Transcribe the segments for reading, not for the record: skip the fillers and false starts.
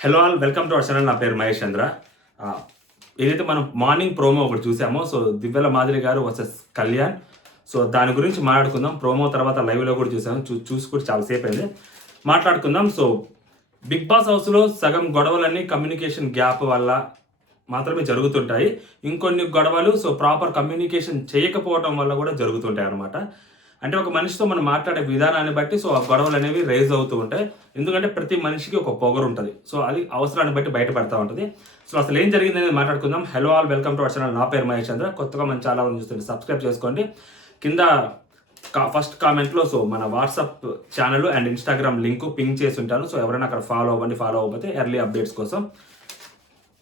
Hello all, welcome to our channel. నా పేరు మహేష్ చంద్ర. ఆ, ఏదైతే మనం మార్నింగ్ ప్రోమో ఒకటి చూసామో, సో దివ్యల మాదిరి గారు వర్సెస్ కళ్యాణ్. సో దాని గురించి మాట్లాడుకుందాం. ప్రోమో తర్వాత లైవ్లో కూడా చూసాము, చూసి కూడా చాలాసేపు అయింది, మాట్లాడుకుందాం. సో బిగ్ బాస్ హౌస్లో సగం గొడవలన్నీ కమ్యూనికేషన్ గ్యాప్ వల్ల మాత్రమే జరుగుతుంటాయి. ఇంకొన్ని గొడవలు సో ప్రాపర్ కమ్యూనికేషన్ చేయకపోవడం వల్ల కూడా జరుగుతుంటాయి అనమాట. అంటే ఒక మనిషితో మనం మాట్లాడే విధానాన్ని బట్టి సో ఆ గొడవలు అనేవి రైజ్ అవుతూ ఉంటాయి. ఎందుకంటే ప్రతి మనిషికి ఒక పొగరు ఉంటుంది. సో అది అవసరాన్ని బట్టి బయటపడతా ఉంటుంది. సో అసలు ఏం జరిగింది అనేది మాట్లాడుకుందాం. Hello all, welcome to our channel. నా పేరు మహేష్ చంద్ర. కొత్తగా మన చాలా మంది చూస్తుంటే సబ్స్క్రైబ్ చేసుకోండి. కింద ఫస్ట్ కామెంట్లో సో మన WhatsApp channel and Instagram link pink చేసి ఉంటాను. సో ఎవరైనా అక్కడ ఫాలో అవ్వండి. ఫాలో అవ్వకపోతే ఎర్లీ అప్డేట్స్ కోసం,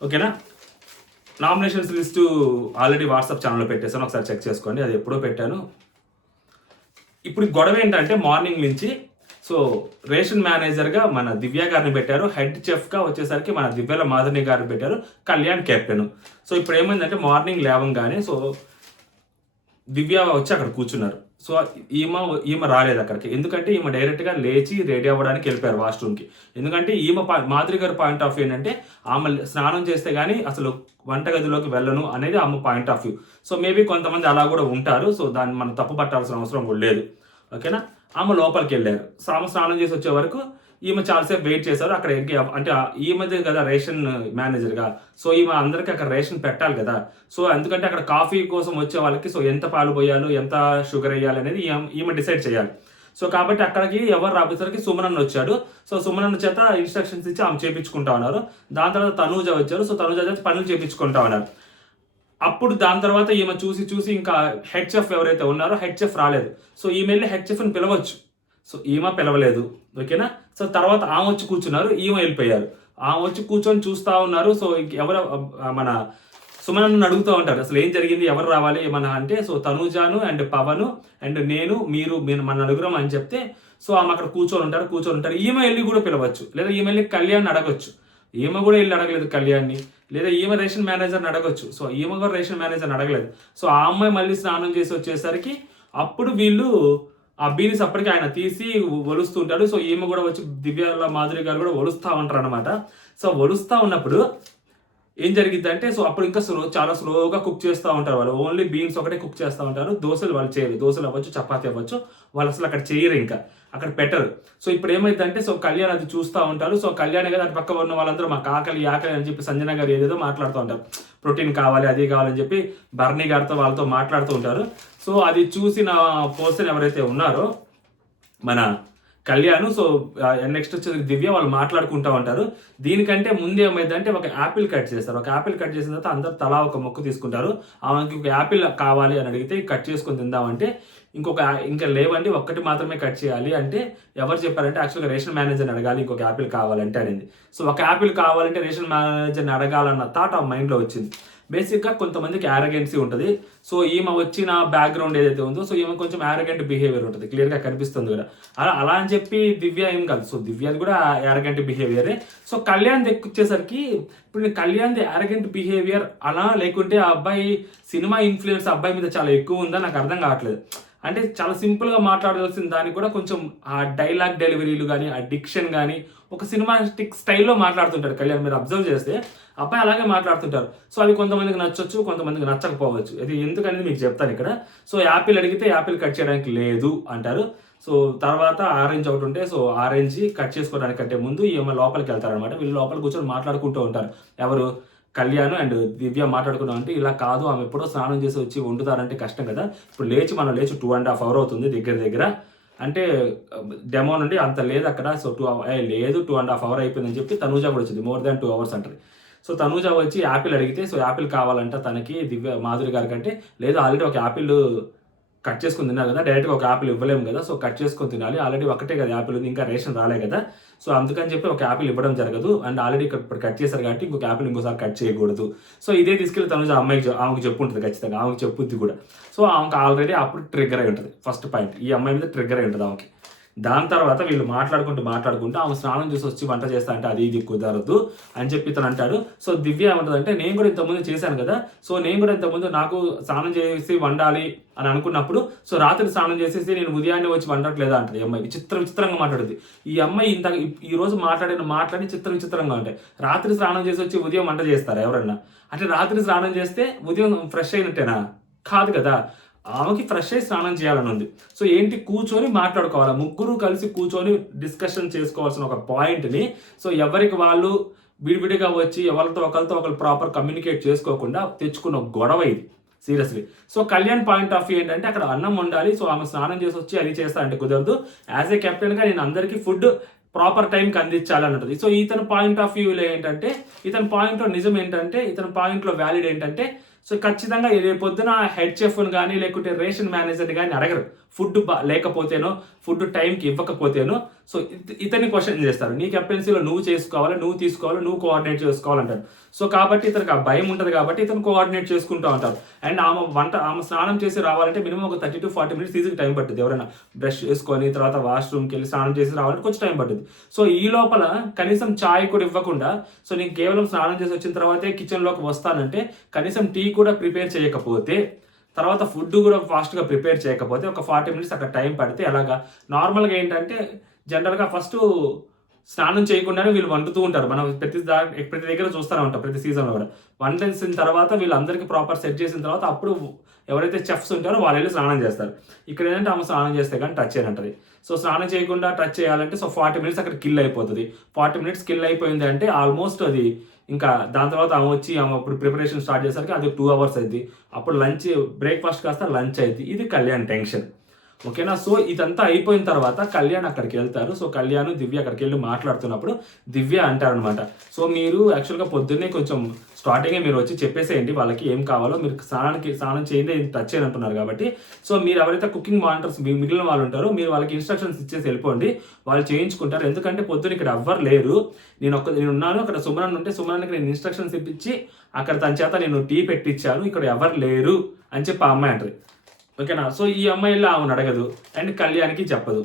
ఓకేనా. నామినేషన్స్ లిస్టు ఆల్రెడీ వాట్సాప్ ఛానల్లో పెట్టేసాను, ఒకసారి చెక్ చేసుకోండి. అది ఎప్పుడో పెట్టాను. ఇప్పుడు గొడవ ఏంటంటే మార్నింగ్ నుంచి సో రేషన్ మేనేజర్గా మన దివ్య గారిని పెట్టారు, హెడ్ చెఫ్గా వచ్చేసరికి మన దివ్యల మాధుని గారిని పెట్టారు, కళ్యాణ్ కెప్టెన్. సో ఇప్పుడు ఏమైందంటే మార్నింగ్ లేవంగానే సో దివ్య వచ్చి అక్కడ కూర్చున్నారు. సో ఈమె రాలేదు అక్కడికి. ఎందుకంటే ఈమె డైరెక్ట్గా లేచి రెడీ అవ్వడానికి వెళ్ళిపోయారు వాష్రూమ్కి. ఎందుకంటే మాధురి గారి పాయింట్ ఆఫ్ వ్యూ ఏంటంటే ఆమె స్నానం చేస్తే కానీ అసలు వంటగదిలోకి వెళ్ళను అనేది ఆమె point of view. So maybe కొంతమంది అలా కూడా ఉంటారు. సో దాన్ని మనం తప్పు పట్టాల్సిన అవసరం కూడా లేదు, ఓకేనా. ఆమె లోపలికి వెళ్ళారు. సో ఆమె స్నానం చేసి వచ్చే వరకు ఈమె చాలాసేపు వెయిట్ చేశారు. అక్కడ అంటే ఈమెదే కదా రేషన్ మేనేజర్గా. సో ఈమె అందరికీ అక్కడ రేషన్ పెట్టాలి కదా. సో ఎందుకంటే అక్కడ కాఫీ కోసం వచ్చే వాళ్ళకి సో ఎంత పాలు పోయాలో ఎంత షుగర్ వేయాలి అనేది ఈమె డిసైడ్ చేయాలి. సో కాబట్టి అక్కడికి ఎవరు రాబోయేసరికి సుమనన్న వచ్చాడు. సో సుమనన్న చేత ఇన్స్ట్రక్షన్స్ ఇచ్చి ఆమె చేపించుకుంటా ఉన్నారు. దాని తర్వాత తనూజ వచ్చారు. సో తనూజ చేత పనులు చేపించుకుంటా ఉన్నారు. అప్పుడు దాని తర్వాత ఈమె చూసి ఇంకా హెడ్ చెఫ్ ఎవరైతే ఉన్నారో హెడ్ చెఫ్ రాలేదు. సో ఈమె వెళ్ళి హెడ్ చెఫ్ని పిలవచ్చు. సో ఈమె పిలవలేదు, ఓకేనా. సో తర్వాత ఆమె వచ్చి కూర్చున్నారు, ఈమె వెళ్ళిపోయారు. ఆమె వచ్చి కూర్చొని చూస్తూ ఉన్నారు. సో ఎవరు మన సుమనన్ను అడుగుతూ ఉంటారు అసలు ఏం జరిగింది, ఎవరు రావాలి ఏమన్నా అంటే సో తనూజాను అండ్ పవను అండ్ మీరు మన నలుగురం అని చెప్తే సో ఆమె అక్కడ కూర్చొని ఉంటారు. ఈమె వెళ్ళి కూడా పిలవచ్చు, లేదా ఈమె వెళ్ళి కళ్యాణ్ అడగొచ్చు. ఈమె కూడా వెళ్ళి అడగలేదు కళ్యాణ్ని, లేదా ఈమె రేషన్ మేనేజర్ని అడగొచ్చు. సో ఈమె కూడా రేషన్ మేనేజర్ని అడగలేదు. సో ఆ అమ్మాయి మళ్ళీ స్నానం చేసి వచ్చేసరికి అప్పుడు వీళ్ళు ఆ బీనిస్ అప్పటికి ఆయన తీసి ఒలుస్తూ ఉంటాడు. సో ఈమె కూడా వచ్చి దివ్యాల మాధురి గారు కూడా ఒలుస్తూ ఉంటారు అనమాట. సో ఒలుస్తూ ఉన్నప్పుడు ఏం జరిగింది అంటే సో అప్పుడు ఇంకా చాలా స్లోగా కుక్ చేస్తూ ఉంటారు. వాళ్ళు ఓన్లీ బీన్స్ ఒకటే కుక్ చేస్తూ ఉంటారు. దోశలు వాళ్ళు చేయరు. దోశలు అవ్వచ్చు, చపాతీ అవ్వచ్చు, వాళ్ళు అసలు అక్కడ చేయరు, ఇంకా అక్కడ పెట్టరు. సో ఇప్పుడు ఏమైందంటే సో కళ్యాణ్ అది చూస్తూ ఉంటారు. సో కళ్యాణ్ కదా అటు పక్క ఉన్న వాళ్ళందరూ మాకు ఆకలి అని చెప్పి సంజన గారు ఏదేదో మాట్లాడుతూ ఉంటారు. ప్రోటీన్ కావాలి, అది కావాలని చెప్పి బర్నీ గారితో వాళ్ళతో మాట్లాడుతూ ఉంటారు. సో అది చూసిన పర్సన్ ఎవరైతే ఉన్నారో మన కళ్యాణ్, సో నెక్స్ట్ వచ్చేది దివ్య, వాళ్ళు మాట్లాడుకుంటూ ఉంటారు. దీనికంటే ముందు ఏమైందంటే ఒక యాపిల్ కట్ చేస్తారు. ఒక యాపిల్ కట్ చేసిన తర్వాత అందరు తలా ఒక మొక్కు తీసుకుంటారు. ఆమెకి ఒక యాపిల్ కావాలి అని అడిగితే కట్ చేసుకొని తిందామంటే ఇంకా లేవండి, ఒక్కటి మాత్రమే కట్ చేయాలి అంటే ఎవరు చెప్పారంటే యాక్చువల్గా రేషన్ మేనేజర్ని అడగాలి ఇంకొక యాపిల్ కావాలంటే అనేది. సో ఒక యాపిల్ కావాలంటే రేషన్ మేనేజర్ని అడగాలన్న థాట్ ఆ మైండ్లో వచ్చింది. బేసిక్గా కొంతమందికి యారగెన్సీ ఉంటుంది. సో ఈమె వచ్చిన బ్యాక్గ్రౌండ్ ఏదైతే ఉందో సో ఈమె కొంచెం యారగెంట్ బిహేవియర్ ఉంటుంది, క్లియర్గా కనిపిస్తుంది కూడా. అలా అని చెప్పి దివ్య ఏం కాదు. సో దివ్యది కూడా యారగెంట్ బిహేవియరే. సో కళ్యాణ్ వచ్చేసరికి ఇప్పుడు కళ్యాణ్ది యారగెంట్ బిహేవియర్ అలా లేకుంటే ఆ అబ్బాయి సినిమా ఇన్ఫ్లుయెన్స్ అబ్బాయి మీద చాలా ఎక్కువ ఉందా నాకు అర్థం కావట్లేదు. అంటే చాలా సింపుల్గా మాట్లాడాల్సిన దానికి కూడా కొంచెం ఆ డైలాగ్ డెలివరీలు కానీ ఆ డిక్షన్ కానీ ఒక సినిమాటిక్ స్టైల్లో మాట్లాడుతుంటాడు కళ్యాణ్. మీరు అబ్జర్వ్ చేస్తే అబ్బాయి అలాగే మాట్లాడుతుంటారు. సో అది కొంతమందికి నచ్చొచ్చు, కొంతమందికి నచ్చకపోవచ్చు. ఇది ఎందుకనేది మీకు చెప్తాను ఇక్కడ. సో యాపిల్ అడిగితే యాపిల్ కట్ చేయడానికి లేదు అంటారు. సో తర్వాత ఆరెంజ్ ఒకటి ఉంటే సో ఆరెంజ్ కట్ చేసుకోవడానికంటే ముందు ఈమె లోపలికి వెళ్తారనమాట. వీళ్ళు లోపల కూర్చొని మాట్లాడుకుంటూ ఉంటారు. ఎవరు కళ్యాణ్ అండ్ దివ్య మాట్లాడుకున్నాం అంటే ఇలా కాదు, ఆమె ఎప్పుడో స్నానం చేసి వచ్చి వండుతారంటే కష్టం కదా. ఇప్పుడు మనం లేచి 2.5 hours అవుతుంది దగ్గర అంటే డెమో నుండి అంత లేదు అక్కడ. సో లేదు 2.5 hours అయిపోయిందని చెప్పి తనూజ కూడా వచ్చింది. మోర్ దాన్ 2 hours అంటారు. సో తనూజ వచ్చి యాపిల్ అడిగితే సో యాపిల్ కావాలంట తనకి దివ్య మాధురి గారి కంటే. లేదు ఆల్రెడీ ఒక యాపిల్ కట్ చేసుకుని తిన్నారు కదా, డైరెక్ట్గా ఒక యాపిల్ ఇవ్వలేము కదా. సో కట్ చేసుకొని తినాలి, ఆల్రెడీ ఒకటే కదా యాపిల్ ఉంది, ఇంకా రేషన్ రాలే కదా. సో అందుకని చెప్పి ఒక యాపిల్ ఇవ్వడం జరగదు. అండ్ ఆల్రెడీ ఇప్పుడు కట్ చేశారు కాబట్టి ఇంకొక యాపిల్ ఇంకోసారి కట్ చేయకూడదు. సో ఇదే తీసుకెళ్ళి తను ఆమెకు చెప్పుంటుంది, ఖచ్చితంగా ఆమెకు చెప్పుద్ది కూడా. సో ఆమెకు ఆల్రెడీ అప్పుడు ట్రిగ్గర్ అయి ఉంటుంది. ఫస్ట్ పాయింట్ ఈ అమ్మాయి మీద ట్రిగ్గర్ అయి ఉంటుంది ఆమెకి. దాని తర్వాత వీళ్ళు మాట్లాడుకుంటూ ఆమె స్నానం చేసి వచ్చి వంట చేస్తా అంటే అది ఇది కుదరదు అని చెప్పి ఇతను అంటాడు. సో దివ్య ఏమంటుందంటే నేను కూడా ఇంతకుముందు చేశాను కదా, సో నేను కూడా ఇంతకుముందు నాకు స్నానం చేసి వండాలి అని అనుకున్నప్పుడు సో రాత్రి స్నానం చేసేసి నేను ఉదయాన్నే వచ్చి వండట్లేదా అంటది ఈ అమ్మాయి. విచిత్రంగా మాట్లాడుతుంది ఈ అమ్మాయి. ఈ రోజు మాట్లాడి విచిత్రంగా ఉంటాయి. రాత్రి స్నానం చేసి వచ్చి ఉదయం వంట చేస్తారా ఎవరన్నా? అంటే రాత్రి స్నానం చేస్తే ఉదయం ఫ్రెష్ అయినట్టేనా? కాదు కదా. ఆమెకి ఫ్రెష్ అయ్యి స్నానం చేయాలని ఉంది. సో ఏంటి, కూర్చొని మాట్లాడుకోవాలి, ముగ్గురు కలిసి కూర్చొని డిస్కషన్ చేసుకోవాల్సిన ఒక పాయింట్ని సో ఎవరికి వాళ్ళు విడివిడిగా వచ్చి ఎవరితో ఒకరు ప్రాపర్ కమ్యూనికేట్ చేసుకోకుండా తెచ్చుకున్న గొడవ ఇది seriously. So Kalyan point of view ఏంటంటే అక్కడ అన్నం వండాలి, సో ఆమె స్నానం చేసి వచ్చి అది చేస్తా అంటే కుదరదు. యాజ్ ఏ కెప్టెన్గా నేను అందరికీ ఫుడ్ ప్రాపర్ టైంకి అందించాలన్నది. సో ఇతని పాయింట్ ఆఫ్ వ్యూలో ఏంటంటే, ఇతని పాయింట్లో నిజం ఏంటంటే, ఇతని పాయింట్లో వ్యాలిడ్ ఏంటంటే, సో ఖచ్చితంగా రేపు పొద్దున హెడ్ చెఫ్ని కానీ లేకుంటే రేషన్ మేనేజర్ని కానీ అడగరు. ఫుడ్ లేకపోతేనో ఫుడ్ టైంకి ఇవ్వకపోతేనో సో ఇతన్ని క్వశ్చన్ చేస్తారు. నీ కెప్టెన్సీలో నువ్వు చేసుకోవాలి, నువ్వు తీసుకోవాలి, నువ్వు కోఆర్డినేట్ చేసుకోవాలంటారు. సో కాబట్టి ఇతనికి ఆ భయం ఉంటుంది కాబట్టి ఇతను కోఆర్డినేట్ చేసుకుంటూ ఉంటారు. అండ్ ఆమె స్నానం చేసి రావాలంటే మినిమం ఒక 30 to 40 minutes ఈజీగా టైం పడుతుంది. ఎవరైనా బ్రష్ చేసుకొని తర్వాత వాష్రూమ్కి వెళ్ళి స్నానం చేసి రావాలంటే కొంచెం టైం పడుతుంది. సో ఈ లోపల కనీసం ఛాయ్ కూడా ఇవ్వకుండా సో నేను కేవలం స్నానం చేసి వచ్చిన తర్వాతే కిచెన్లోకి వస్తానంటే కనీసం టీ కూడా ప్రిపేర్ చేయకపోతే తర్వాత ఫుడ్ కూడా ఫాస్ట్గా ప్రిపేర్ చేయకపోతే ఒక 40 minutes అక్కడ టైం పడితే అలాగా. నార్మల్గా ఏంటంటే జనరల్గా ఫస్ట్ స్నానం చేయకుండానే వీళ్ళు వండుతూ ఉంటారు. మనం ప్రతి దగ్గర చూస్తూనే ఉంటాం ప్రతి సీజన్లో కూడా. వండేసిన తర్వాత వీళ్ళందరికీ ప్రాపర్ సెట్ చేసిన తర్వాత అప్పుడు ఎవరైతే చెఫ్స్ ఉంటారో వాళ్ళు వెళ్ళి స్నానం చేస్తారు. ఇక్కడ ఏంటంటే ఆమె స్నానం చేస్తే కానీ టచ్ చేయనంటది. సో స్నానం చేయకుండా టచ్ చేయాలంటే సో 40 minutes అక్కడ కిల్ అయిపోతుంది. 40 minutes కిల్ అయిపోయింది అంటే ఆల్మోస్ట్ అది ఇంకా దాని తర్వాత ఆమె వచ్చి అప్పుడు ప్రిపరేషన్ స్టార్ట్ చేసరికి అది 2 hours అయింది. అప్పుడు లంచ్ బ్రేక్ఫాస్ట్ కాస్త లంచ్ అయింది. ఇది కళ్యాణ్ టెన్షన్. ఓకేనా. సో ఇదంతా అయిపోయిన తర్వాత కళ్యాణ్ అక్కడికి వెళ్తారు. సో కళ్యాణ్ దివ్య అక్కడికి వెళ్ళి మాట్లాడుతున్నప్పుడు దివ్య అంటారనమాట, సో మీరు యాక్చువల్గా పొద్దున్నే కొంచెం స్టార్టింగే మీరు వచ్చి చెప్పేసేయండి వాళ్ళకి ఏం కావాలో. మీరు స్నానం చేయండి టచ్ చేయని అంటున్నారు కాబట్టి సో మీరు ఎవరైతే కుకింగ్ మానిటర్స్ మిగిలిన వాళ్ళు ఉంటారో మీరు వాళ్ళకి ఇన్స్ట్రక్షన్స్ ఇచ్చేసి వెళ్ళిపోండి, వాళ్ళు చేయించుకుంటారు. ఎందుకంటే పొద్దున్న ఇక్కడ ఎవ్వరు లేరు, నేను ఉన్నాను, అక్కడ సుమరన్ ఉంటే సుమరన్కి నేను ఇన్స్ట్రక్షన్స్ ఇప్పించి అక్కడ తన చేత నేను టీ పెట్టించాను, ఇక్కడ ఎవరు లేరు అని చెప్పి ఆ అమ్మాయి అంటారు. ఓకేనా. సో ఈ అమ్మాయిలో ఆమెను అడగదు అండ్ కళ్యాణ్కి చెప్పదు.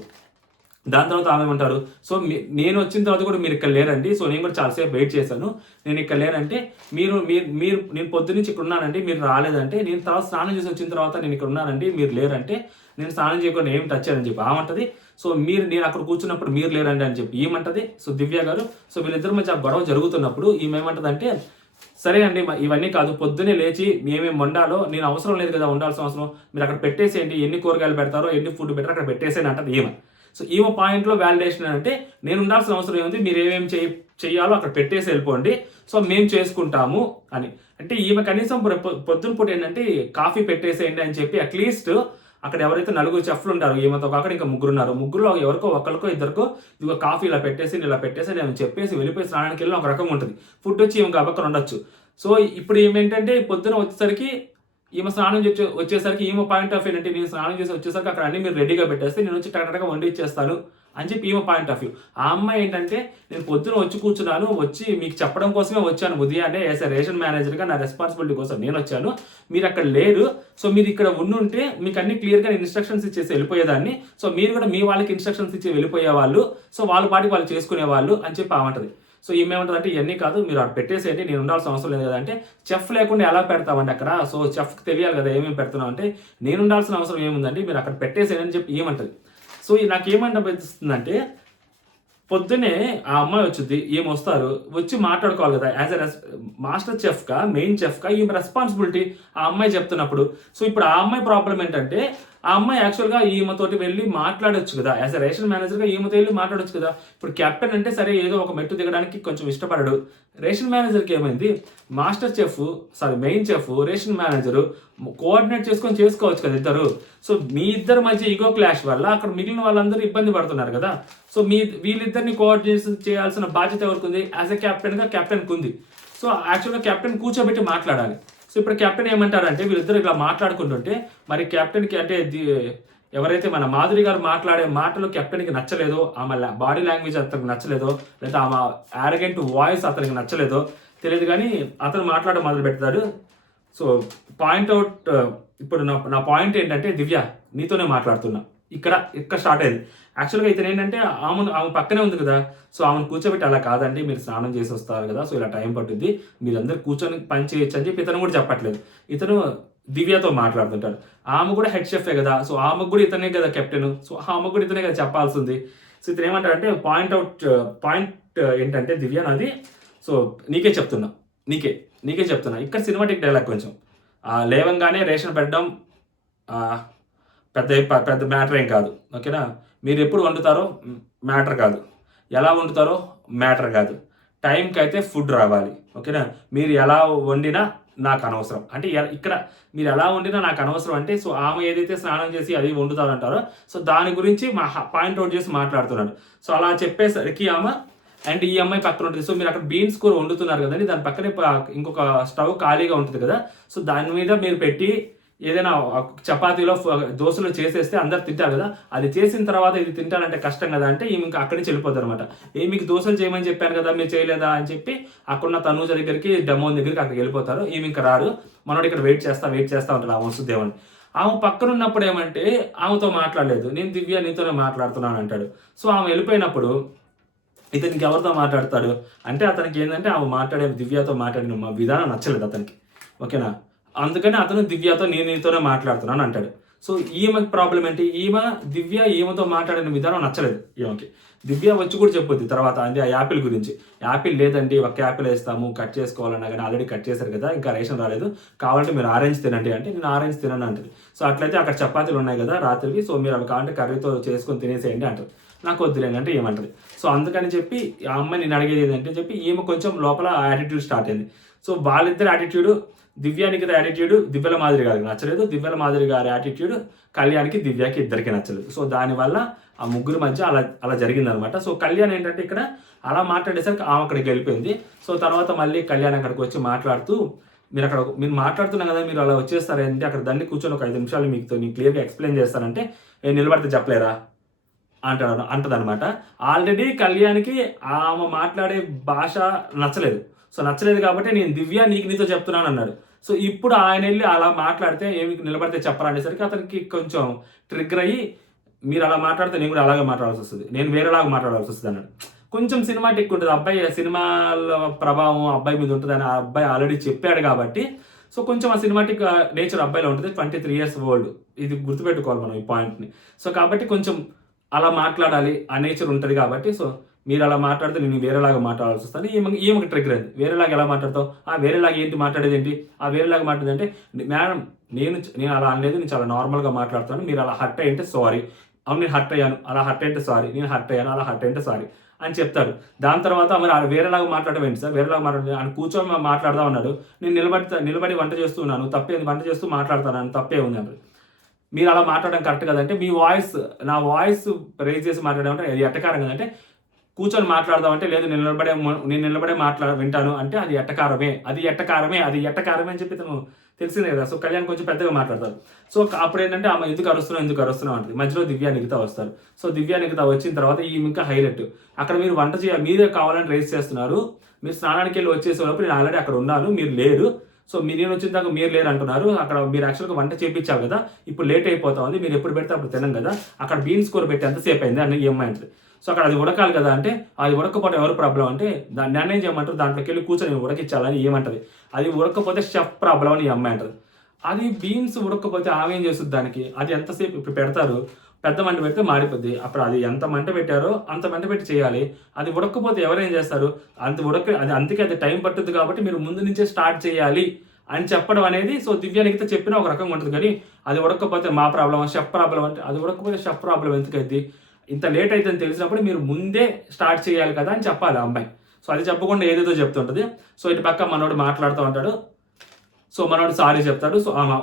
దాని తర్వాత ఆమె ఏమంటారు, సో నేను వచ్చిన తర్వాత కూడా మీరు ఇక్కడ లేరండి, సో నేను కూడా చాలాసేపు వెయిట్ చేశాను, నేను ఇక్కడ లేనంటే మీరు నేను పొద్దున్నుంచి ఇక్కడ ఉన్నానండి, మీరు రాలేదంటే నేను తర్వాత స్నానం చేసి వచ్చిన తర్వాత నేను ఇక్కడ ఉన్నానండి, మీరు లేరంటే నేను స్నానం చేయకుండా ఏం టచ్ చేయని చెప్పి ఆమంటది. సో నేను అక్కడ కూర్చున్నప్పుడు మీరు లేరండి అని చెప్పి ఏమంటది. సో దివ్య గారు సో వీళ్ళిద్దరి మధ్య గొడవ జరుగుతున్నప్పుడు ఈమె ఏమంటదంటే, సరే అండి ఇవన్నీ కాదు, పొద్దున్నే లేచి మేమేం వండాలో నేను అవసరం లేదు కదా వండాల్సిన అవసరం, మీరు అక్కడ పెట్టేసేయండి, ఎన్ని కూరగాయలు పెడతారో ఎన్ని ఫుడ్ పెడతారో అక్కడ పెట్టేసేయండి అంటది ఈమె. సో ఈమె పాయింట్లో వ్యాలిడేషన్ అంటే నేను ఉండాల్సిన అవసరం ఏముంది, మీరు ఏమేమి చెయ్యాలో అక్కడ పెట్టేసి వెళ్ళిపోండి, సో మేము చేసుకుంటాము అని. అంటే ఈమె కనీసం పొద్దున పూట ఏంటంటే కాఫీ పెట్టేసేయండి అని చెప్పి అట్లీస్ట్ అక్కడ ఎవరైతే 4 చెఫ్లు ఉంటారో ఈమెతో అక్కడ ఇంకా 3 ఉన్నారు, ముగ్గురులో ఎవరికో ఒకరికో ఇద్దరికో ఇదిగో కాఫీ ఇలా పెట్టేసి నేను చెప్పేసి వెళ్ళిపోయి స్నానానికి వెళ్ళి ఒక రకంగా ఉంటుంది. ఫుడ్ వచ్చి ఈమె పక్కన ఉండొచ్చు. సో ఇప్పుడు ఏమేంటంటే పొద్దున వచ్చేసరికి ఈమె స్నానం వచ్చేసరికి ఈమె పాయింట్ ఆఫ్ ఏంటంటే నేను స్నానం చేసి వచ్చేసరికి అక్కడ అన్ని మీరు రెడీగా పెట్టేస్తే నేను వచ్చి టకటగా వండి ఇచ్చేస్తాను అని చెప్పి ఈమె పాయింట్ ఆఫ్ వ్యూ. ఆ అమ్మాయి ఏంటంటే నేను పొద్దున వచ్చి కూర్చున్నాను, వచ్చి మీకు చెప్పడం కోసమే వచ్చాను ఉదయాన్నే యాజ్ ఎ రేషన్ మేనేజర్గా నా రెస్పాన్సిబిలిటీ కోసం నేను వచ్చాను, మీరు అక్కడ లేరు, సో మీరు ఇక్కడ ఉండుంటే మీకు అన్ని క్లియర్గా ఇన్స్ట్రక్షన్స్ ఇచ్చేసి వెళ్ళిపోయేదాన్ని, సో మీరు కూడా మీ వాళ్ళకి ఇన్స్ట్రక్షన్స్ ఇచ్చి వెళ్ళిపోయేవాళ్ళు, సో వాళ్ళ పాటికి వాళ్ళు చేసుకునేవాళ్ళు అని చెప్పి ఆమంటది. సో ఏమేమంటుందంటే ఇవన్నీ కాదు మీరు అక్కడ పెట్టేసేయండి, నేను ఉండాల్సిన అవసరం లేదు కదంటే, చెఫ్ లేకుండా ఎలా పెడతామంటే అక్కడ, సో చెఫ్కి తెలియాలి కదా ఏమేమి పెడుతున్నాం అంటే, నేను ఉండాల్సిన అవసరం ఏముందండి మీరు అక్కడ పెట్టేసేయండి అని చెప్పి ఏమంటది. సో నాకు ఏమనిపిస్తుందంటే పొద్దునే ఆ అమ్మాయి వచ్చింది, వస్తారు వచ్చి మాట్లాడుకోవాలి కదా యాజ్ ఎ మాస్టర్ చెఫ్గా మెయిన్ చెఫ్గా ఈమె రెస్పాన్సిబిలిటీ ఆ అమ్మాయి చెప్తున్నప్పుడు. సో ఇప్పుడు ఆ అమ్మాయి ప్రాబ్లం ఏంటంటే ఆ అమ్మాయి యాక్చువల్గా ఈమెతోటి వెళ్ళి మాట్లాడొచ్చు కదా, యాజ్ ఎ రేషన్ మేనేజర్గా ఈమెతో వెళ్ళి మాట్లాడొచ్చు కదా. ఇప్పుడు కెప్టెన్ అంటే సరే ఏదో ఒక మెట్టు దిగడానికి కొంచెం ఇష్టపడడు, రేషన్ మేనేజర్కి ఏమైంది, master chef main chef ration manager coordinate చేసుకోవచ్చు కదా ఇద్దరు. సో మీ ఇద్దరి మధ్య ఈగో క్లాష్ వల్ల అక్కడ మిగిలిన వాళ్ళందరూ ఇబ్బంది పడుతున్నారు కదా. సో వీళ్ళిద్దరిని కోఆర్డినేషన్ చేయాల్సిన బాధ్యత ఎవరికి ఉంది, యాజ్ ఎ కెప్టెన్గా కెప్టెన్కి ఉంది. సో యాక్చువల్గా కెప్టెన్ కూర్చోబెట్టి మాట్లాడాలి. సో ఇప్పుడు కెప్టెన్ ఏమంటారంటే వీళ్ళిద్దరు ఇట్లా మాట్లాడుకుంటుంటే మరి కెప్టెన్కి అంటే ఎవరైతే మన మాధురి గారు మాట్లాడే మాటలు కెప్టెన్కి నచ్చలేదో, ఆమె బాడీ లాంగ్వేజ్ అతనికి నచ్చలేదో, లేదా ఆమె యారగెంట్ వాయిస్ అతనికి నచ్చలేదో తెలియదు కానీ అతను మాట్లాడడం మొదలు పెడతాడు. సో పాయింట్అవుట్ ఇప్పుడు నా పాయింట్ ఏంటంటే దివ్య నీతోనే మాట్లాడుతున్నా, ఇక్కడ స్టార్ట్ అయింది. యాక్చువల్గా ఇతను ఏంటంటే ఆమె పక్కనే ఉంది కదా, సో ఆమెను కూర్చోబెట్టి అలా కాదండి మీరు స్నానం చేసి వస్తారు కదా, సో ఇలా టైం పట్టుద్ది, మీరందరూ కూర్చొని పని చేయొచ్చు అని చెప్పి ఇతను కూడా చెప్పట్లేదు. ఇతను దివ్యతో మాట్లాడుతుంటారు. ఆమె కూడా హెడ్ షెఫే కదా, సో ఆమెకు కూడా ఇతనే కదా కెప్టెన్, సో ఆమెకు కూడా ఇతనే కదా చెప్పాల్సింది. సో ఇతను ఏమంటారంటే పాయింట్ ఏంటంటే దివ్య నాది, సో నీకే చెప్తున్నా ఇక్కడ సినిమాటిక్ డైలాగ్ కొంచెం లేవంగానే రేషన్ పెట్టడం పెద్ద మ్యాటర్ ఏం కాదు, ఓకేనా. మీరు ఎప్పుడు వండుతారో మ్యాటర్ కాదు, ఎలా వండుతారో మ్యాటర్ కాదు, టైంకి అయితే ఫుడ్ రావాలి, ఓకేనా. మీరు ఎలా వండినా నాకు అనవసరం అంటే ఇక్కడ మీరు ఎలా వండినా నాకు అనవసరం అంటే, సో ఆమె ఏదైతే స్నానం చేసి అది వండుతారంటారో సో దాని గురించి పాయింట్అవుట్ చేసి మాట్లాడుతున్నాడు. సో అలా చెప్పేసరికి ఆమె అండ్ ఈ అమ్మాయి పక్కన ఉంటుంది. సో మీరు అక్కడ బీన్స్ కూర వండుతున్నారు కదండి, దాని పక్కనే ఇంకొక స్టవ్ ఖాళీగా ఉంటుంది కదా, సో దాని మీద మీరు పెట్టి ఏదైనా చపాతీలో దోశలు చేసేస్తే అందరు తింటారు కదా, అది చేసిన తర్వాత ఇది తింటారంటే కష్టం కదా అంటే ఈమె ఇంకా అక్కడి నుంచి వెళ్ళిపోతారు అనమాట. మీకు దోశలు చేయమని చెప్పాను కదా మీరు చేయలేదా అని చెప్పి అక్కడున్న తనూజ దగ్గరికి డెమోన్ దగ్గరికి అక్కడికి వెళ్ళిపోతారు. ఈమె ఇంకా రారు, మనోడు ఇక్కడ వెయిట్ చేస్తా ఉంటాడు ఆ వసుదేవన్. ఆమె పక్కన ఉన్నప్పుడు ఏమంటే ఆమెతో మాట్లాడలేదు, నేను దివ్య నీతోనే మాట్లాడుతున్నాను అంటాడు. సో ఆమె వెళ్ళిపోయినప్పుడు ఇతనికి ఎవరితో మాట్లాడతాడు అంటే అతనికి ఏంటంటే ఆమె దివ్యతో మాట్లాడిన విధానం నచ్చలేదు అతనికి, ఓకేనా. అందుకని అతను దివ్యతో నేను నీతోనే మాట్లాడుతున్నాను అంటాడు. సో ఈమె ప్రాబ్లం ఏంటి, ఈమెతో మాట్లాడిన విధానం నచ్చలేదు ఈమెకి. దివ్య వచ్చి కూడా చెప్పొద్ది తర్వాత అంటే ఆ యాపిల్ గురించి, యాపిల్ లేదండి ఒక యాపిల్ వేస్తాము కట్ చేసుకోవాలన్నా కానీ ఆల్రెడీ కట్ చేశారు కదా, ఇంకా రేషన్ రాలేదు, కావాలంటే మీరు ఆరెంజ్ తినండి అంటే నేను ఆరెంజ్ తినను అంటది. సో అట్లయితే అక్కడ చపాతీలు ఉన్నాయి కదా రాత్రికి, సో మీరు అవి కావాలంటే కర్రీతో చేసుకొని తినేసేయండి అంటారు. నాకు వద్దులేండి అంటే ఏమంటది. సో అందుకని చెప్పి ఆ అమ్మాయి నేను అడిగేది ఏంటంటే చెప్పి ఈమె కొంచెం లోపల యాటిట్యూడ్ స్టార్ట్ అయింది. సో వాళ్ళిద్దరు యాటిట్యూడ్, దివ్యానికి యాటిట్యూడ్ దివ్యల మాదిరి గారికి నచ్చలేదు, దివ్యల మాదిరి గారి యాటిట్యూడ్ కళ్యాణ్కి దివ్యకి ఇద్దరికి నచ్చలేదు. సో దానివల్ల ఆ ముగ్గురు మధ్య అలా జరిగిందనమాట. సో కళ్యాణ్ ఏంటంటే ఇక్కడ అలా మాట్లాడేసరికి ఆమె అక్కడికి వెళ్ళిపోయింది. సో తర్వాత మళ్ళీ కళ్యాణ్ అక్కడికి వచ్చి మాట్లాడుతూ మీరు మాట్లాడుతున్నా కదా మీరు అలా వచ్చేస్తారంటే అక్కడ దాన్ని కూర్చొని ఒక 5 నిమిషాలు నేను క్లియర్గా ఎక్స్ప్లెయిన్ చేస్తానంటే నేను నిలబడితే చెప్పలేరా అంటదనమాట. ఆల్రెడీ కళ్యాణ్కి ఆమె మాట్లాడే భాష నచ్చలేదు. సో నచ్చలేదు కాబట్టి నేను దివ్య నీతో చెప్తున్నాను అన్నాడు. సో ఇప్పుడు ఆయన వెళ్ళి అలా మాట్లాడితే ఏమి నిలబడితే చెప్పరా అనేసరికి అతనికి కొంచెం ట్రిగ్గర్ అయ్యి మీరు అలా మాట్లాడితే నేను కూడా అలాగే మాట్లాడాల్సి వస్తుంది, నేను వేరేలాగా మాట్లాడాల్సి వస్తుంది అన్నాడు. కొంచెం సినిమాటిక్ ఉంటుంది, అబ్బాయి సినిమాల ప్రభావం అబ్బాయి మీద ఉంటుంది అని ఆ అబ్బాయి ఆల్రెడీ చెప్పాడు కాబట్టి సో కొంచెం ఆ సినిమాటిక్ నేచర్ అబ్బాయిలో ఉంటుంది. 23 years ఓల్డ్, ఇది గుర్తుపెట్టుకోవాలి మనం ఈ పాయింట్ని. సో కాబట్టి కొంచెం అలా మాట్లాడాలి ఆ నేచర్ ఉంటుంది కాబట్టి సో మీరు అలా మాట్లాడితే నేను వేరేలాగా మాట్లాడాల్సి వస్తాను. ఈమెకి ట్రిగ్గర్ అయింది, వేరేలాగా ఎలా మాట్లాడతావు, వేరేలాగా ఏంటి మాట్లాడేది ఏంటి, వేరేలాగా మాట్లాడేది అంటే మేడం నేను అలా అనలేదు, నేను చాలా నార్మల్గా మాట్లాడుతాను, మీరు అలా హర్ట్ అయ్యింటే సారీ, అవును నేను హర్ట్ అయ్యాను, అలా హర్ట్ అయ్యింటే సారీ, నేను హర్ట్ అయ్యాను, అలా హర్ట్ అయ్యింటే సారీ అని చెప్తాడు. దాని తర్వాత మరి వేరేలాగా మాట్లాడడం ఏంటి సార్, వేరేలాగా ఆయన కూర్చొని మాట్లాడదా ఉన్నాడు, నేను నిలబడి వంట చేస్తున్నాను తప్పే, వంట చేస్తూ మాట్లాడతాను తప్పే ఉంది అంటారు. మీరు అలా మాట్లాడడం కరెక్ట్ కదంటే నా వాయిస్ రేజ్ చేసి మాట్లాడడం అంటే అది ఎట్టకారం కదంటే, కూర్చొని మాట్లాడదామంటే లేదు నేను నిలబడే వింటాను అంటే అది ఎట్టకారమే అని చెప్పి తను తెలిసిందే కదా. సో కళ్యాణ్ కొంచెం పెద్దగా మాట్లాడతారు. సో అప్పుడు ఏంటంటే ఆమె ఎందుకు అరుస్తున్నావు అంటుంది. మధ్యలో దివ్య నిఖిత వస్తారు. సో దివ్య నిఖిత వచ్చిన తర్వాత ఈ ఇంకా హైలైట్, అక్కడ మీరు వంట చేయాలి, మీరే కావాలని రేస్ చేస్తున్నారు, మీరు స్నానానికి వెళ్ళి వచ్చేసేటప్పుడు నేను ఆల్రెడీ అక్కడ ఉన్నాను, మీరు లేరు, సో నేను వచ్చిన దాకా మీరు లేరు అంటున్నారు, అక్కడ మీరు యాక్చువల్గా వంట చేయించావు కదా, ఇప్పుడు లేట్ అయిపోతా ఉంది, మీరు ఎప్పుడు పెడితే అప్పుడు తినం కదా, అక్కడ బీన్స్ కూర పెట్టి ఎంతసేపు అయింది అని ఈ అమ్మాయి అంటుంది. సో అక్కడ అది ఉడకాలి కదా అంటే అది ఉడకపోతే ఎవరు ప్రాబ్లం అంటే దాన్ని ఏం చేయమంటారు, దాంట్లోకి వెళ్ళి కూర్చొని ఉడకించాలని ఏమంటది, అది ఉడకపోతే షెఫ్ ప్రాబ్లం అని ఈ అమ్మాయి అంటది. అది బీన్స్ ఉడకపోతే ఆమె ఏం చేస్తుంది దానికి, అది ఎంతసేపు ఇప్పుడు పెడతారు, పెద్ద మంట పెడితే మాడిపోద్ది, అప్పుడు అది ఎంత మంట పెట్టారో అంత మంట పెట్టి చేయాలి, అది ఉడకపోతే ఎవరేం చేస్తారు, అది అందుకే అది టైం పట్టుద్ది కాబట్టి మీరు ముందు నుంచే స్టార్ట్ చేయాలి అని చెప్పడం అనేది సో దివ్యానికితో చెప్పిన ఒక రకంగా ఉంటుంది. కానీ అది ఉడకపోతే మా ప్రాబ్లం, షెఫ్ ప్రాబ్లం అంటే అది ఉడకపోతే షెఫ్ ప్రాబ్లం ఎందుకైంది, ఇంత లేట్ అవుతుందని తెలిసినప్పుడు మీరు ముందే స్టార్ట్ చేయాలి కదా అని చెప్పాలి ఆ అమ్మాయి. సో అది చెప్పకుండా ఏదేదో చెప్తుంటుంది. సో ఇటు పక్క మనోడు మాట్లాడుతూ ఉంటాడు. సో మనోడు సారీ చెప్తాడు. సో ఆమె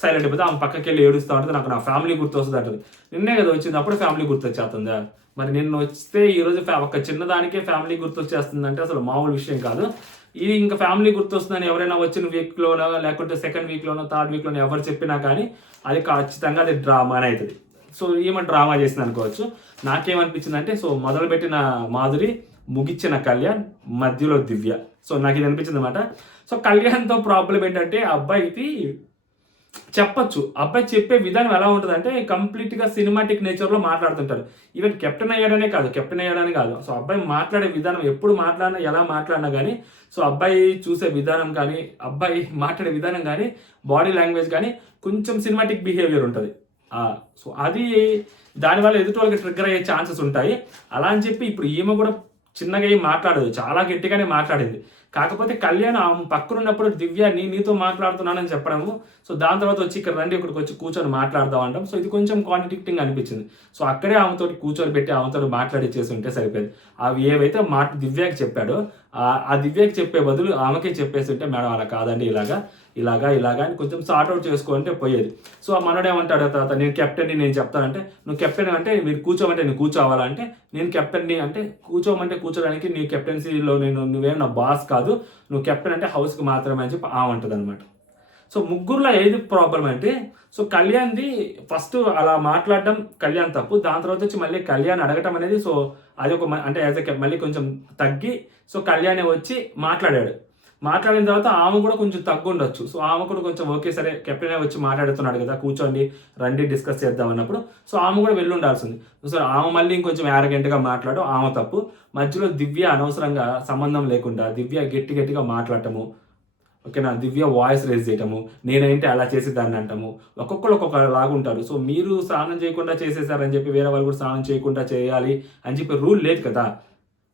సైలెంట్ అయిపోతే ఆమె పక్కకి వెళ్ళి ఏడుస్తూ ఉంటుంది, నాకు నా ఫ్యామిలీ గుర్తు వస్తుంది అంటుంది. నిన్నే కదా వచ్చింది, అప్పుడు ఫ్యామిలీ గుర్తు వచ్చేస్తుందా, మరి నిన్న వస్తే ఈరోజు ఒక చిన్నదానికే ఫ్యామిలీ గుర్తు వచ్చేస్తుందంటే అసలు మామూలు విషయం కాదు. ఇది ఇంకా ఫ్యామిలీ గుర్తు వస్తుందని ఎవరైనా వచ్చిన వీక్లోనో లేకుంటే సెకండ్ వీక్లోనో థర్డ్ వీక్లోనో ఎవరు చెప్పినా కానీ అది ఖచ్చితంగా అది డ్రామానే అవుతుంది. సో ఈమె డ్రామా చేసింది అనుకోవచ్చు. నాకేమనిపించింది అంటే సో మొదలుపెట్టిన మాధురి, ముగిచ్చిన కళ్యాణ్, మధ్యలో దివ్య. సో నాకు ఇది అనిపించింది అనమాట. సో కళ్యాణ్తో ప్రాబ్లం ఏంటంటే అబ్బాయికి చెప్పొచ్చు. అబ్బాయి చెప్పే విధానం ఎలా ఉంటదంటే కంప్లీట్‌గా సినిమాటిక్ నేచర్‌లో మాట్లాడుతుంటారు. ఈవెన్ కెప్టెన్ అయ్యాడనే కాదు, కెప్టెన్ అయ్యాడని కాదు. సో, అబ్బాయి మాట్లాడే విధానం ఎప్పుడు మాట్లాడినా, ఎలా మాట్లాడినా గానీ, సో, అబ్బాయి చూసే విధానం కానీ, అబ్బాయి మాట్లాడే విధానం గానీ, బాడీ లాంగ్వేజ్ గానీ కొంచెం సినిమాటిక్ బిహేవియర్ ఉంటది. సో, అది దానివల్ల ఎదుటి వాళ్ళకి ట్రిగ్గర్ అయ్యే ఛాన్సెస్ ఉంటాయి. అలా అని చెప్పి ఇప్పుడు ఈమె కూడా చిన్నగా ఏం మాట్లాడదు. చాలా గట్టిగానే మాట్లాడింది. కాకపోతే కళ్యాణ్ ఆమె పక్కనున్నప్పుడు దివ్య నీతో మాట్లాడుతున్నానని చెప్పడము. సో, దాని తర్వాత వచ్చి ఇక్కడ రండి ఇక్కడికొచ్చి కూర్చొని మాట్లాడదాం అనడం. సో, ఇది కొంచెం కాంట్రాడిక్టింగ్ అనిపించింది. సో, అక్కడే ఆమెతోటి కూర్చోబెట్టి ఆమెతోటి మాట్లాడిచ్చేసి ఉంటే సరిపోయేది. అవి ఏవైతే దివ్యకి చెప్పాడో ఆ దివ్యకి చెప్పే బదులు ఆమెకే చెప్పేసి ఉంటే మేడం అలా కాదండి ఇలాగా అని కొంచెం సార్ట్ అవుట్ చేసుకుంటే పోయేది. సో, ఆ మనోడేమంటాడు తర్వాత నేను కెప్టెన్‌ని నేను చెప్తానంటే, నువ్వు కెప్టెన్ అంటే మీరు కూర్చోమంటే నేను కూర్చోవాలా అంటే, నేను కెప్టెన్‌ని అంటే కూర్చోమంటే కూర్చోడానికి నీ కెప్టెన్సీలో నువ్వేం నా బాస్ కాదు. నువ్వు కెప్టెన్ అంటే హౌస్‌కి మాత్రమే అని చెప్పి ఆమె అంటదనమాట. సో, ముగ్గురులో ఏది ప్రాబ్లమ్ అంటే, సో, కళ్యాణ్‌ది ఫస్ట్ అలా మాట్లాడడం కళ్యాణ్ తప్పు. దాని తర్వాత వచ్చి మళ్ళీ కళ్యాణ్ అడగటం అనేది సో, అది ఒక అంటే యాజ్ ఎ మళ్ళీ కొంచెం తగ్గి సో, కళ్యాణే వచ్చి మాట్లాడాడు. మాట్లాడిన తర్వాత ఆమె కూడా కొంచెం తగ్గుండొచ్చు. సో, ఆమె కూడా కొంచెం ఓకే సరే కెప్టెనే వచ్చి మాట్లాడుతున్నాడు కదా! కూర్చోండి, రండి డిస్కస్ చేద్దాం అన్నప్పుడు సో, ఆమె కూడా వెళ్ళుండాల్సింది. సో, ఆమె మళ్ళీ ఇంకొంచెం యారగెంట్‌గా మాట్లాడడం ఆమె తప్పు. మధ్యలో దివ్య అనవసరంగా సంబంధం లేకుండా దివ్య గట్టిగా మాట్లాడటము. ఓకేనా? దివ్య వాయిస్ రైజ్ చేయటము. నేనేంటి అలా చేసేదాన్ని అంటాము. ఒక్కొక్కళ్ళు ఒక్కొక్కలాగా ఉంటారు. సో, మీరు స్నానం చేయకుండా చేసేసారని చెప్పి వేరే వాళ్ళు కూడా స్నానం చేయకుండా చేయాలి అని చెప్పి రూల్ లేదు కదా!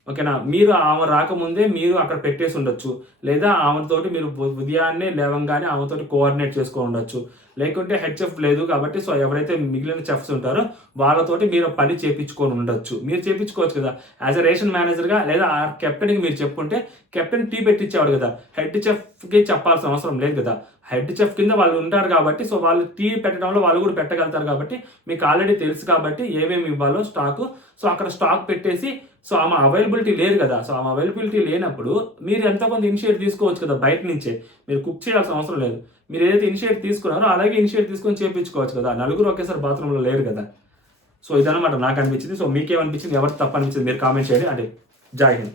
ఓకేనా? మీరు ఆమె రాకముందే మీరు అక్కడ పెట్టేసి ఉండొచ్చు. లేదా ఆమెతోటి మీరు ఉదయాన్నే లేవంగానే ఆమెతోటి కోఆర్డినేట్ చేసుకొని ఉండొచ్చు. లేకుంటే హెడ్ చెఫ్ లేదు కాబట్టి సో, ఎవరైతే మిగిలిన చెఫ్స్ ఉంటారో వాళ్ళతోటి మీరు పని చేపించుకొని ఉండొచ్చు. మీరు చేపించుకోవచ్చు కదా! యాస్ ఎ రేషన్ మేనేజర్‌గా లేదా ఆ కెప్టెన్‌కి మీరు చెప్పుంటే కెప్టెన్ టీ పెట్టించేవాడు కదా! హెడ్ చెఫ్‌కి చెప్పాల్సిన అవసరం లేదు కదా! హెడ్ చెఫ్ కింద వాళ్ళు ఉంటారు కాబట్టి సో, వాళ్ళు టీ పెట్టడంలో వాళ్ళు కూడా పెట్టగలుగుతారు కాబట్టి మీకు ఆల్రెడీ తెలుసు కాబట్టి ఏమేమి ఇవ్వాలో స్టాకు. సో, అక్కడ స్టాక్ పెట్టేసి సో, ఆమె అవైలబిలిటీ లేదు కదా! సో, ఆమె అవైలబిలిటీ లేనప్పుడు మీరు ఎంతో కొంత ఇనిషియేట్ తీసుకోవచ్చు కదా! బయట నుంచే. మీరు కుక్ చేయాల్సిన అవసరం లేదు. మీరు ఏదైతే ఇనిషియేట్ తీసుకున్నారో అలాగే ఇనిషియేట్ తీసుకొని చేపించుకోవచ్చు కదా! నలుగురు ఒకేసారి బాత్రూమ్‌లో లేరు కదా! సో, ఇదనమాట నాకు అనిపించింది. సో, మీకేమనిపించింది? ఎవరికి తప్పు అనిపించింది? మీరు కామెంట్ చేయండి. అంటే జై హింద్.